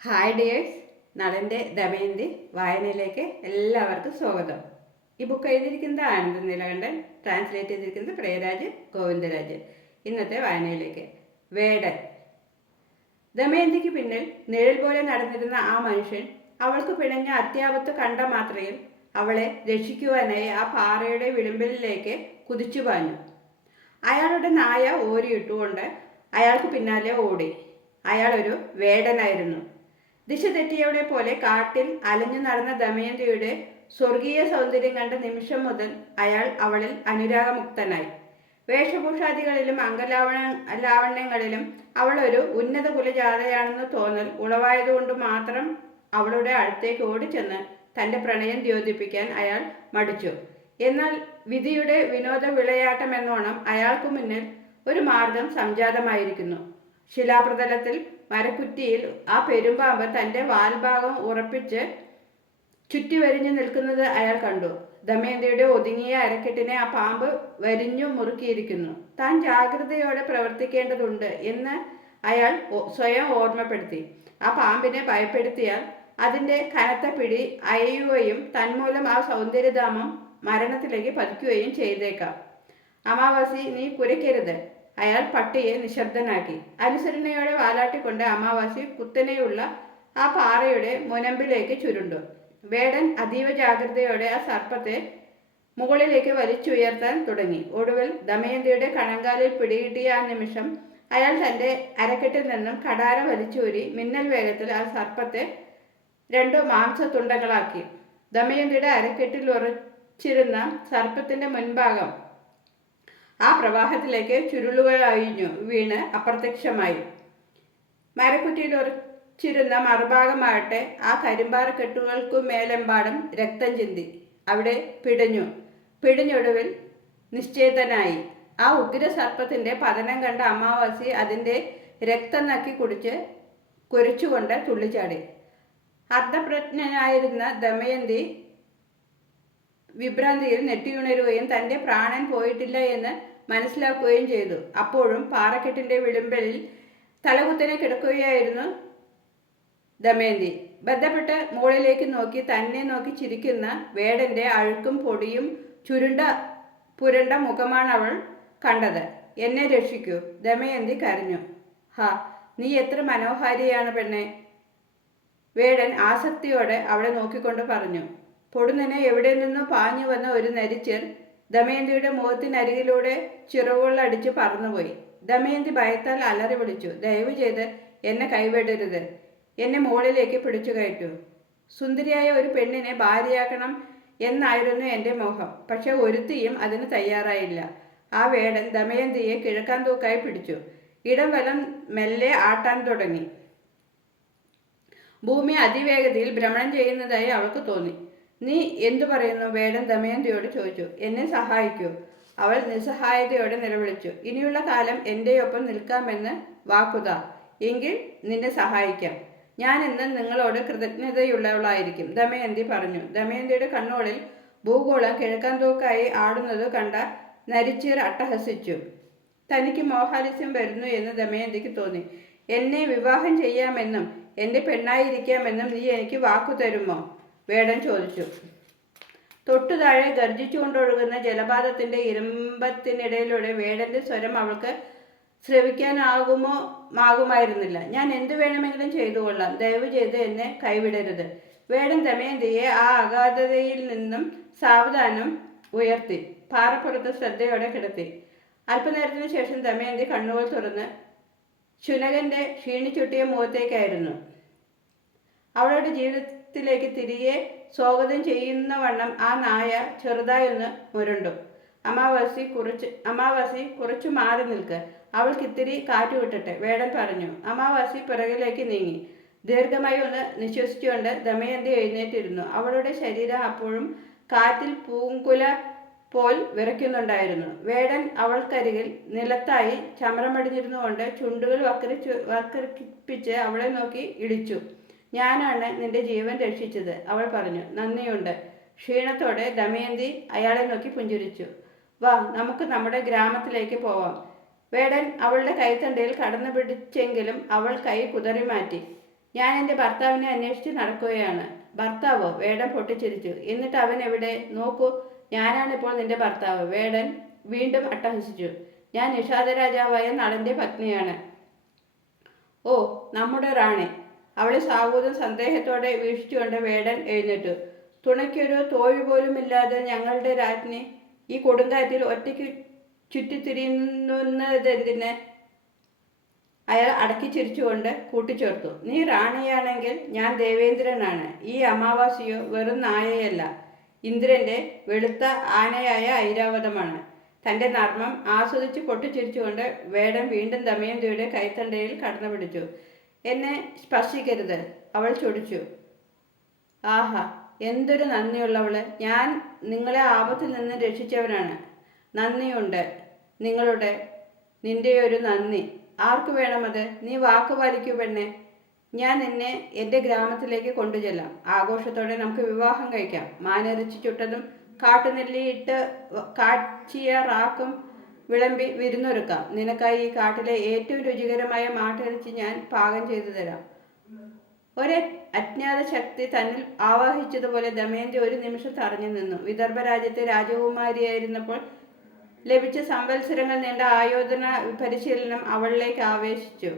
Hi dears നടന്റെ ദമയന്തി വായനയിലേക്ക് എല്ലാവർക്കും സ്വാഗതം. ഈ ബുക്ക് എഴുതിയിരിക്കുന്നത് ആനന്ദ നീലകണ്ഠൻ ട്രാൻസ്ലേറ്റ് ചെയ്തിരിക്കുന്നത് പ്രിയരാജ് ഗോവിന്ദരാജ്. ഇന്നത്തെ വായനയിലേക്ക്. വേടൻ. ദമയന്തിക്ക് പിന്നിൽ നിഴൽ പോലെ നടന്നിരുന്ന ആ മനുഷ്യൻ അവൾക്ക് പിണഞ്ഞ അത്യാപത്ത് കണ്ട മാത്രയിൽ അവളെ രക്ഷിക്കുവാനായി ആ പാറയുടെ വിളിമ്പലിലേക്ക് കുതിച്ചു പാഞ്ഞു. അയാളുടെ നായ ഓരിയിട്ടുകൊണ്ട് അയാൾക്ക് പിന്നാലെ ഓടി. അയാൾ ഒരു വേടനായിരുന്നു. ദിശ തെറ്റിയവളെ പോലെ കാട്ടിൽ അലഞ്ഞു നടന്ന ദമയന്തിയുടെ സ്വർഗീയ സൗന്ദര്യം കണ്ട നിമിഷം മുതൽ അയാൾ അവളിൽ അനുരാഗമുക്തനായി. വേഷഭൂഷാദികളിലും അംഗലാവണ ലാവണ്യങ്ങളിലും അവളൊരു ഉന്നത കുലജാതയാണെന്ന് തോന്നൽ ഉളവായതുകൊണ്ട് മാത്രം അവളുടെ അടുത്തേക്ക് ഓടിച്ചെന്ന് തന്റെ പ്രണയം ദ്യോതിപ്പിക്കാൻ അയാൾ മടിച്ചു. എന്നാൽ വിധിയുടെ വിനോദ വിളയാട്ടം എന്നോണം അയാൾക്കു മുന്നിൽ ഒരു മാർഗം സംജാതമായിരിക്കുന്നു. ശിലാപ്രതലത്തിൽ മരക്കുറ്റിയിൽ ആ പെരുമ്പാമ്പ് തന്റെ വാൽഭാഗം ഉറപ്പിച്ച് ചുറ്റി വരിഞ്ഞു നിൽക്കുന്നത് അയാൾ കണ്ടു. ദമയന്തിയുടെ ഒതുങ്ങിയ അരക്കെട്ടിനെ ആ പാമ്പ് വരിഞ്ഞു മുറുക്കിയിരിക്കുന്നു. താൻ ജാഗ്രതയോടെ പ്രവർത്തിക്കേണ്ടതുണ്ട് എന്ന് അയാൾ സ്വയം ഓർമ്മപ്പെടുത്തി. ആ പാമ്പിനെ ഭയപ്പെടുത്തിയാൽ അതിന്റെ കനത്ത പിടി അയയുകയും തന്മൂലം ആ സൗന്ദര്യധാമം മരണത്തിലേക്ക് പതിക്കുകയും ചെയ്തേക്കാം. അമാവാസി നീ കുരയ്ക്കരുത്. അയാൾ പട്ടിയെ നിശബ്ദനാക്കി. അനുസരണയോടെ വാലാട്ടിക്കൊണ്ട് അമാവാസി കുത്തനെയുള്ള ആ പാറയുടെ മുനമ്പിലേക്ക് ചുരുണ്ടു. വേടൻ അതീവ ജാഗ്രതയോടെ ആ സർപ്പത്തെ മുകളിലേക്ക് വലിച്ചുയർത്താൻ തുടങ്ങി. ഒടുവിൽ ദമയന്തിയുടെ കണങ്കാലിൽ പിടികിട്ടിയ ആ നിമിഷം അയാൾ തന്റെ അരക്കെട്ടിൽ നിന്നും കടാര വലിച്ചൂരി മിന്നൽ വേഗത്തിൽ ആ സർപ്പത്തെ രണ്ടു മാംസത്തുണ്ടകളാക്കി. ദമയന്തിയുടെ അരക്കെട്ടിൽ ഉറച്ചിരുന്ന സർപ്പത്തിന്റെ മുൻഭാഗം ആ പ്രവാഹത്തിലേക്ക് ചുരുളുകൾ അഴിഞ്ഞു വീണ് അപ്രത്യക്ഷമായി. മരക്കുറ്റിയിൽ ഉറച്ചിരുന്ന മറുഭാഗമാകട്ടെ ആ കരിമ്പാറ കെട്ടുകൾക്കു മേലെമ്പാടും രക്തം ചിന്തി. അവിടെ പിടഞ്ഞു പിടിഞ്ഞൊടുവിൽ നിശ്ചേതനായി. ആ ഉഗ്ര സർപ്പത്തിന്റെ പതനം കണ്ട അമാവാസി അതിന്റെ രക്തം നക്കി കുടിച്ച് കുരച്ചുകൊണ്ട് തുള്ളിച്ചാടി. അർദ്ധപ്രജ്ഞനായിരുന്ന ദമയന്തി വിഭ്രാന്തിയിൽ നെട്ടിയുണരുകയും തന്റെ പ്രാണൻ പോയിട്ടില്ല എന്ന് മനസ്സിലാക്കുകയും ചെയ്തു. അപ്പോഴും പാറക്കെട്ടിന്റെ വിളിമ്പലിൽ തലകുത്തനെ കിടക്കുകയായിരുന്നു ദമയന്തി. ബന്ധപ്പെട്ട് മുകളിലേക്ക് നോക്കി തന്നെ നോക്കി ചിരിക്കുന്ന വേടന്റെ അഴുക്കും പൊടിയും ചുരുണ്ട പുരണ്ട മുഖമാണ് അവൾ കണ്ടത്. എന്നെ രക്ഷിക്കൂ ദമയന്തി കരഞ്ഞു. ഹാ നീ എത്ര മനോഹാരിയാണ് പെണ്ണെ വേടൻ ആസക്തിയോടെ അവളെ നോക്കിക്കൊണ്ട് പറഞ്ഞു. പൊടുന്നനെ എവിടെ നിന്നും പാഞ്ഞു വന്ന ഒരു നരിച്ചർ ദമയന്തിയുടെ മുഖത്തിനരികിലൂടെ ചിറവുകളടിച്ച് പറന്നുപോയി. ദമയന്തി ഭയത്താൽ അലറി വിളിച്ചു ദയവ് ചെയ്ത് എന്നെ കൈവിടരുത്. എന്നെ മുകളിലേക്ക് പിടിച്ചു കയറ്റൂ. സുന്ദരിയായ ഒരു പെണ്ണിനെ ഭാര്യയാക്കണം എന്നായിരുന്നു എന്റെ മോഹം. പക്ഷെ ഒരുത്തിയും അതിന് തയ്യാറായില്ല. ആ വേടൻ ദമയന്തിയെ കിഴക്കാൻ തൂക്കായി പിടിച്ചു. ഇടം വലം മെല്ലെ ആട്ടാൻ തുടങ്ങി. ഭൂമി അതിവേഗതയിൽ ഭ്രമണം ചെയ്യുന്നതായി അവൾക്ക് തോന്നി. നീ എന്തു പറയുന്നു? വേടൻ ദമയന്തിയോട് ചോദിച്ചു. എന്നെ സഹായിക്കൂ. അവൾ നിസ്സഹായതയോടെ നിലവിളിച്ചു. ഇനിയുള്ള കാലം എന്റെയൊപ്പം നിൽക്കാമെന്ന് വാക്കുത. എങ്കിൽ നിന്നെ സഹായിക്കാം. ഞാൻ ഇന്ന് നിങ്ങളോട് കൃതജ്ഞതയുള്ളവളായിരിക്കും. ദമയന്തി പറഞ്ഞു. ദമയന്തിയുടെ കണ്ണുകളിൽ ഭൂഗോളം കിഴക്കാൻ തോക്കായി ആടുന്നത് കണ്ട നരിച്ചീർ അട്ടഹസിച്ചു. തനിക്ക് മോഹാലിസ്യം വരുന്നു എന്ന് ദമയന്തിക്ക് തോന്നി. എന്നെ വിവാഹം ചെയ്യാമെന്നും എന്റെ പെണ്ണായിരിക്കാമെന്നും നീ എനിക്ക് വാക്കു തരുമോ? വേടൻ ചോദിച്ചു. തൊട്ടു താഴെ ഗർജിച്ചുകൊണ്ടൊഴുകുന്ന ജലപാതത്തിന്റെ ഇരമ്പത്തിനിടയിലൂടെ വേടന്റെ സ്വരം അവൾക്ക് ശ്രവിക്കാനാകുമോ ആകുമായിരുന്നില്ല ഞാൻ എന്തു വേണമെങ്കിലും ചെയ്തു കൊള്ളാം. ദയവ് ചെയ്ത് എന്നെ കൈവിടരുത് വേടൻ ദമയന്തിയെ ആ അഗാധതയിൽ നിന്നും സാവധാനം ഉയർത്തി. പാറപ്പുറത്ത് ശ്രദ്ധയോടെ കിടത്തി. അല്പനേരത്തിന് ശേഷം ദമയന്തി കണ്ണുകൾ തുറന്ന് ശുനകന്റെ ക്ഷീണിച്ചുട്ടിയ മുഖത്തേക്കായിരുന്നു. അവളുടെ ജീവിതത്തിലേക്ക് തിരികെ സ്വാഗതം ചെയ്യുന്ന വണ്ണം ആ നായ ചെറുതായൊന്ന് മുരണ്ടു. അമാവാസി കുറച്ച് അമാവാസി കുറച്ചു മാറി നിൽക്ക്. അവൾക്ക് ഇത്തിരി കാറ്റ് വിട്ടട്ടെ വേടൻ പറഞ്ഞു അമാവാസി പിറകിലേക്ക് നീങ്ങി. ദീർഘമായി ഒന്ന് നിശ്വസിച്ചുകൊണ്ട് ദമയന്തി എഴുന്നേറ്റിരുന്നു. അവളുടെ ശരീരം അപ്പോഴും കാറ്റിൽ പൂങ്കുല പോൽ വിറയ്ക്കുന്നുണ്ടായിരുന്നു. വേടൻ അവൾക്കരികിൽ നിലത്തായി ചമരമടിഞ്ഞിരുന്നുകൊണ്ട് ചുണ്ടുകൾ വക്രിച്ചു വക്രിപ്പിച്ച് അവളെ നോക്കി ഇടിച്ചു. ഞാനാണ് നിന്റെ ജീവൻ രക്ഷിച്ചത്. അവൾ പറഞ്ഞു നന്ദിയുണ്ട്. ക്ഷീണത്തോടെ ദമയന്തി അയാളെ നോക്കി പുഞ്ചിരിച്ചു. വാ നമുക്ക് നമ്മുടെ ഗ്രാമത്തിലേക്ക് പോവാം. വേടൻ അവളുടെ കൈത്തണ്ടയിൽ കടന്നു പിടിച്ചെങ്കിലും അവൾ കൈ കുതറി മാറ്റി. ഞാൻ എന്റെ ഭർത്താവിനെ അന്വേഷിച്ച് നടക്കുകയാണ്. ഭർത്താവോ? വേടൻ പൊട്ടിച്ചിരിച്ചു. എന്നിട്ട് അവൻ എവിടെ? നോക്കൂ ഞാനാണിപ്പോൾ നിന്റെ ഭർത്താവ്. വേടൻ വീണ്ടും അട്ടഹസിച്ചു. ഞാൻ നിഷാദ രാജാവായ നടന്റെ പത്നിയാണ്. ഓ നമ്മുടെ റാണി. അവളെ സാവൂതം സന്ദേഹത്തോടെ വീക്ഷിച്ചുകൊണ്ട് വേടൻ എഴുന്നേറ്റു. തുണയ്ക്കൊരു തോഴി പോലുമില്ലാതെ ഞങ്ങളുടെ രാജ്ഞി ഈ കൊടുങ്കാറ്റിൽ ഒറ്റയ്ക്ക് ചുറ്റിത്തിരിയുന്നതെന്തിന്? അയാൾ അടക്കി ചിരിച്ചുകൊണ്ട് കൂട്ടിച്ചേർത്തു. നീ റാണിയാണെങ്കിൽ ഞാൻ ദേവേന്ദ്രനാണ്. ഈ അമാവാസിയോ വെറും നായയല്ല. ഇന്ദ്രന്റെ വെളുത്ത ആനയായ ഐരാവതമാണ്. തന്റെ നർമ്മം ആസ്വദിച്ച് പൊട്ടിച്ചിരിച്ചുകൊണ്ട് വേടം വീണ്ടും ദമയന്തിയുടെ കൈത്തണ്ടയിൽ കടന്നു പിടിച്ചു എന്നെ സ്പർശിക്കരുത്. അവൾ ചൊടിച്ചു ആഹാ എന്തൊരു നന്ദിയുള്ളവൾ. ഞാൻ നിങ്ങളെ ആപത്തിൽ നിന്ന് രക്ഷിച്ചവനാണ്. നന്ദിയുണ്ട്. നിങ്ങളുടെ നിന്റെ ഒരു നന്ദി. ആർക്കു വേണമത്? നീ വാക്കു പാലിക്കൂ പെണ്ണെ. ഞാൻ നിന്നെ എന്റെ ഗ്രാമത്തിലേക്ക് കൊണ്ടുചെല്ലാം. ആഘോഷത്തോടെ നമുക്ക് വിവാഹം കഴിക്കാം. മാനരിച്ച് ചുട്ടതും കാട്ടുനെല്ലിയിട്ട് കാച്ചിയ റാക്കും വിളമ്പി വിരുന്നൊരുക്കാം. നിനക്കായി ഈ കാട്ടിലെ ഏറ്റവും രുചികരമായ മാട്ടിറച്ചി ഞാൻ പാകം ചെയ്തു തരാം. ഒരു അജ്ഞാത ശക്തി തന്നിൽ ആവാഹിച്ചതുപോലെ ദമയന്തി ഒരു നിമിഷം തറഞ്ഞു നിന്നു. വിദർഭ രാജ്യത്തെ രാജകുമാരിയായിരുന്നപ്പോൾ ലഭിച്ച സംവത്സരങ്ങൾ നീണ്ട ആയോധന പരിശീലനം അവളിലേക്ക് ആവേശിച്ചു.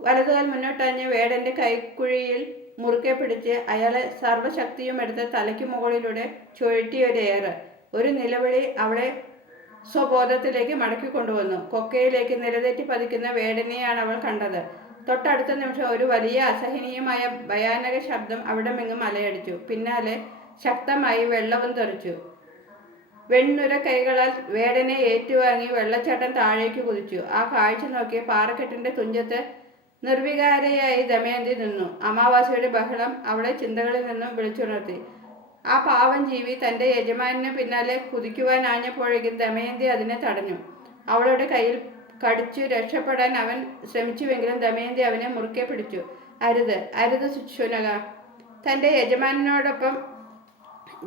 വലതുകാൽ മുന്നോട്ടഞ്ഞ് വേടന്റെ കൈക്കുഴിയിൽ മുറുക്കെ പിടിച്ച് അയാളെ സർവശക്തിയും എടുത്ത് തലയ്ക്ക് മുകളിലൂടെ ചുഴറ്റിയൊരേറ്. ഒരു നിലവിളി അവളെ സ്വബോധത്തിലേക്ക് മടക്കി കൊണ്ടുവന്നു. കൊക്കയിലേക്ക് നിലതെറ്റി പതിക്കുന്ന വേടനെയാണ് അവൾ കണ്ടത്. തൊട്ടടുത്ത നിമിഷം ഒരു വലിയ അസഹനീയമായ ഭയാനക ശബ്ദം അവിടെ മിങ്ങും അലയടിച്ചു. പിന്നാലെ ശക്തമായി വെള്ളവും തെറിച്ചു. വെണ്ണുര കൈകളാൽ വേടനെ ഏറ്റുവാങ്ങി വെള്ളച്ചാട്ടം താഴേക്ക് കുതിച്ചു. ആ കാഴ്ച നോക്കി പാറക്കെട്ടിന്റെ തുഞ്ചത്ത് നിർവികാരയായി ദമയന്തി നിന്നു. അമാവാസിയുടെ ബഹളം അവളെ ചിന്തകളിൽ നിന്നും വിളിച്ചുണർത്തി. ആ പാവം ജീവി തന്റെ യജമാനെ പിന്നാലെ കുതിക്കുവാൻ ആഞ്ഞപ്പോഴേക്കും ദമയന്തി അതിനെ തടഞ്ഞു. അവളുടെ കയ്യിൽ കടിച്ചു രക്ഷപ്പെടാൻ അവൻ ശ്രമിച്ചുവെങ്കിലും ദമയന്തി അവനെ മുറുക്കെ പിടിച്ചു. അരുത് അരുത് ശുനക തന്റെ യജമാനോടൊപ്പം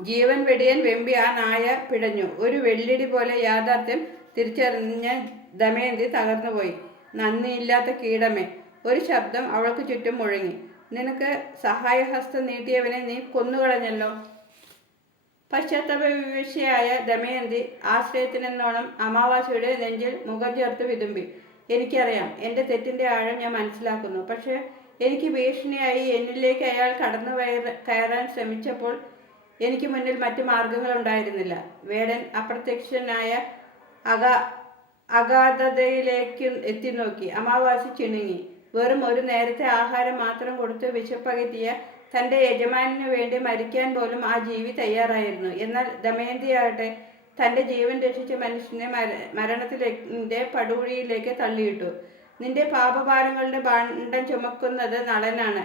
ജീവൻ വെടിയൻ വെമ്പി ആ നായ പിടഞ്ഞു. ഒരു വെള്ളിടി പോലെ യാഥാർത്ഥ്യം തിരിച്ചറിഞ്ഞ ദമയന്തി തകർന്നുപോയി. നന്ദിയില്ലാത്ത കീടമേ. ഒരു ശബ്ദം അവൾക്ക് ചുറ്റും മുഴങ്ങി. നിനക്ക് സഹായഹസ്തം നീട്ടിയവനെ നീ കൊന്നുകളഞ്ഞല്ലോ. പശ്ചാത്തല വിവക്ഷയായ ദമയന്തി ആശ്രയത്തിനെന്നോണം അമാവാസിയുടെ നെഞ്ചിൽ മുഖം ചേർത്ത് വിതുമ്പി. എനിക്കറിയാം എന്റെ തെറ്റിന്റെ ആഴം ഞാൻ മനസ്സിലാക്കുന്നു. പക്ഷേ എനിക്ക് ഭീഷണിയായി എന്നിലേക്ക് അയാൾ കടന്നു കയറാൻ ശ്രമിച്ചപ്പോൾ എനിക്ക് മുന്നിൽ മറ്റു മാർഗങ്ങളുണ്ടായിരുന്നില്ല. വേടൻ അപ്രത്യക്ഷനായ അഗാ അഗാധതയിലേക്ക് എത്തി നോക്കി അമാവാസി ചിണുങ്ങി. വെറും ഒരു നേരത്തെ ആഹാരം മാത്രം കൊടുത്ത് വിശപ്പകറ്റിയ തന്റെ യജമാനു വേണ്ടി മരിക്കാൻ പോലും ആ ജീവി തയ്യാറായിരുന്നു. എന്നാൽ ദമയന്തിയാകട്ടെ തന്റെ ജീവൻ രക്ഷിച്ച മനുഷ്യനെ മര മരണത്തിലെ പടുകുഴിയിലേക്ക് തള്ളിയിട്ടു. നിന്റെ പാപഭാരങ്ങളുടെ ഭാണ്ഡം ചുമക്കുന്നത് നളനാണ്.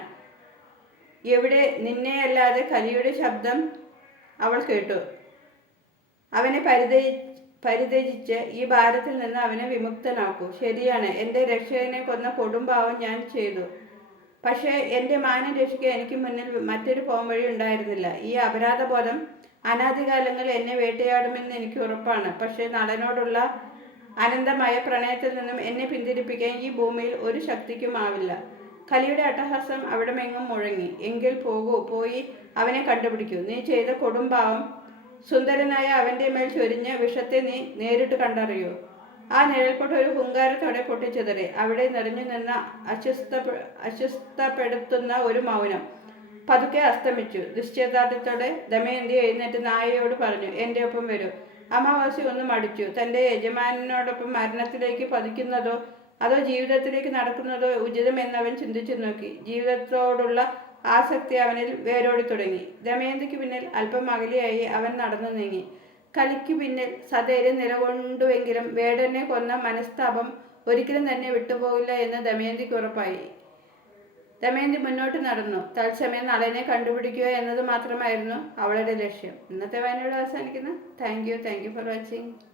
എവിടെ നിന്നെയല്ലാതെ കലിയുടെ ശബ്ദം അവൾ കേട്ടു. അവനെ പരിതയി പരിതജിച്ച് ഈ ഭാരത്തിൽ നിന്ന് അവനെ വിമുക്തനാക്കൂ. ശരിയാണ്. എന്റെ രക്ഷകനെ കൊന്ന കൊടുമ്പാവം ഞാൻ ചെയ്തു. പക്ഷേ എന്റെ മാനം രക്ഷിക്കാൻ എനിക്ക് മുന്നിൽ മറ്റൊരു പോംവഴി ഉണ്ടായിരുന്നില്ല. ഈ അപരാധബോധം അനാദികാലങ്ങൾ എന്നെ വേട്ടയാടുമെന്ന് എനിക്ക് ഉറപ്പാണ്. പക്ഷേ നടനോടുള്ള അനന്തമായ പ്രണയത്തിൽ നിന്നും എന്നെ പിന്തിരിപ്പിക്കാൻ ഈ ഭൂമിയിൽ ഒരു ശക്തിക്കും ആവില്ല. കലിയുടെ അട്ടഹാസം അവിടമെങ്ങും മുഴങ്ങി. എങ്കിൽ പോകൂ പോയി അവനെ കണ്ടുപിടിക്കൂ. നീ ചെയ്ത കൊടുംഭാവം സുന്ദരനായ അവന്റെ മേൽ ചൊരിഞ്ഞ വിഷത്തെ നീ നേരിട്ട് കണ്ടറിയൂ. ആ നിഴൽപ്പൊട്ട് ഒരു ഹുങ്കാരത്തോടെ പൊട്ടിച്ചെതറി. അവിടെ നിറഞ്ഞു നിന്ന അസ്വസ്ഥ അസ്വസ്ഥപ്പെടുത്തുന്ന ഒരു മൗനം. പതുക്കെ അസ്തമിച്ചു. നിശ്ചയദാർഢ്യത്തോടെ ദമയന്തി എഴുന്നേറ്റ് നായയോട് പറഞ്ഞു എന്റെ ഒപ്പം വരൂ. അമാവാസി ഒന്ന് മടിച്ചു. തന്റെ യജമാനോടൊപ്പം മരണത്തിലേക്ക് പതിക്കുന്നതോ അതോ ജീവിതത്തിലേക്ക് നടക്കുന്നതോ ഉചിതമെന്നവൻ ചിന്തിച്ചു നോക്കി. ജീവിതത്തോടുള്ള ആസക്തി അവനിൽ വേരോടി തുടങ്ങി ദമയന്തിക്ക് പിന്നിൽ അല്പം അകലെയായി അവൻ നടന്നു നീങ്ങി. കളിക്കു പിന്നിൽ സധൈര്യം നിലകൊണ്ടുവെങ്കിലും വേടനെ കൊന്ന മനസ്താപം ഒരിക്കലും തന്നെ വിട്ടുപോകില്ല എന്ന് ദമയന്തിക്ക് ഉറപ്പായി. ദമയന്തി മുന്നോട്ട് നടന്നു. തത്സമയം നളനെ കണ്ടുപിടിക്കുക എന്നത് മാത്രമായിരുന്നു അവളുടെ ലക്ഷ്യം. ഇന്നത്തെ വായനയോട് അവസാനിക്കുന്നു. Thank you thank you for watching